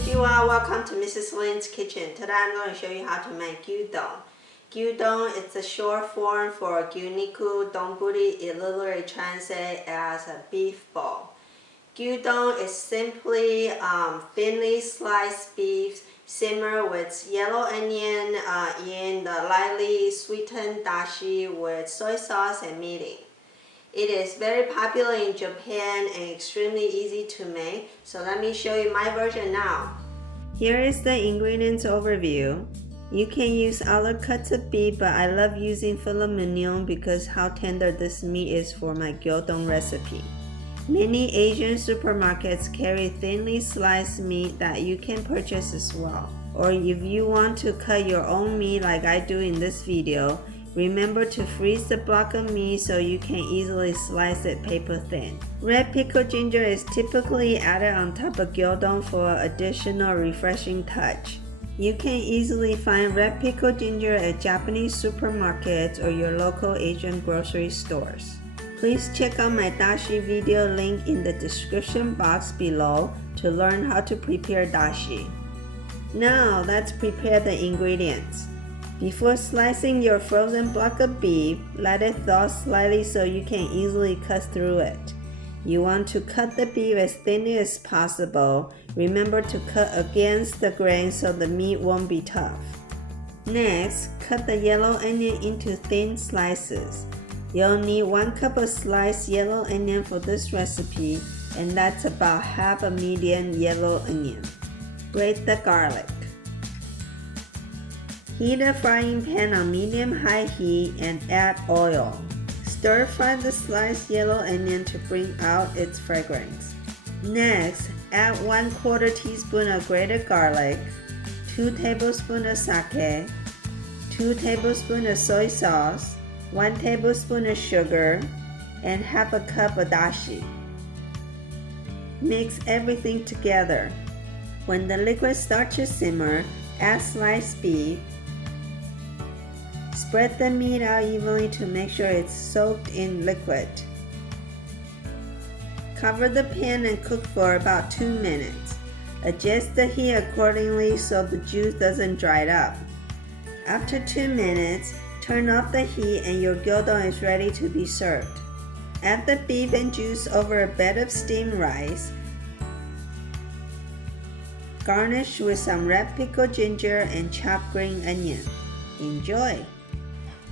Konnichiwa, welcome to Mrs. Lynn's Kitchen. Today I'm going to show you how to make gyudon. Gyudon is a short form for Gyuniku, donburi. It literally translates as a beef ball. Gyudon is simply thinly sliced beef simmered with yellow onion in the lightly sweetened dashi with soy sauce and mirin. It is very popular in Japan and extremely easy to make, so let me show you my version now. Here is the ingredients overview. You can use other cuts of beef, but I love using filet mignon because how tender this meat is for my gyudon recipe. Many Asian supermarkets carry thinly sliced meat that you can purchase as well. Or if you want to cut your own meat like I do in this video, remember to freeze the block of meat so you can easily slice it paper thin. Red pickled ginger is typically added on top of gyudon for an additional refreshing touch. You can easily find red pickled ginger at Japanese supermarkets or your local Asian grocery stores. Please check out my dashi video link in the description box below to learn how to prepare dashi. Now let's prepare the ingredients. Before slicing your frozen block of beef, let it thaw slightly so you can easily cut through it. You want to cut the beef as thinly as possible. Remember to cut against the grain so the meat won't be tough. Next, cut the yellow onion into thin slices. You'll need 1 cup of sliced yellow onion for this recipe, and that's about half a medium yellow onion. Grate the garlic. Heat a frying pan on medium-high heat and add oil. Stir fry the sliced yellow onion to bring out its fragrance. Next, add 1/4 teaspoon of grated garlic, 2 tablespoons of sake, 2 tablespoons of soy sauce, 1 tablespoon of sugar, and half a cup of dashi. Mix everything together. When the liquid starts to simmer, add sliced beef. Spread the meat out evenly to make sure it's soaked in liquid. Cover the pan and cook for about 2 minutes. Adjust the heat accordingly so the juice doesn't dry up. After 2 minutes, turn off the heat and your gyudon is ready to be served. Add the beef and juice over a bed of steamed rice. Garnish with some red pickled ginger and chopped green onion. Enjoy!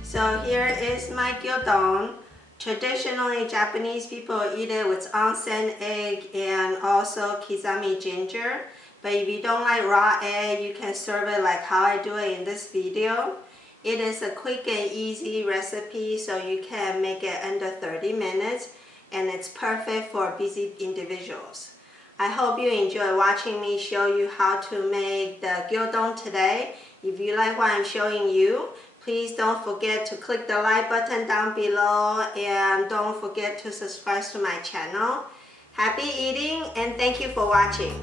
So here is my gyudon. Traditionally, Japanese people eat it with onsen egg and also kizami ginger. But if you don't like raw egg, you can serve it like how I do it in this video. It is a quick and easy recipe, so you can make it under 30 minutes, and it's perfect for busy individuals. I hope you enjoy watching me show you how to make the gyudon today. If you like what I'm showing you, please don't forget to click the like button down below and don't forget to subscribe to my channel. Happy eating and thank you for watching.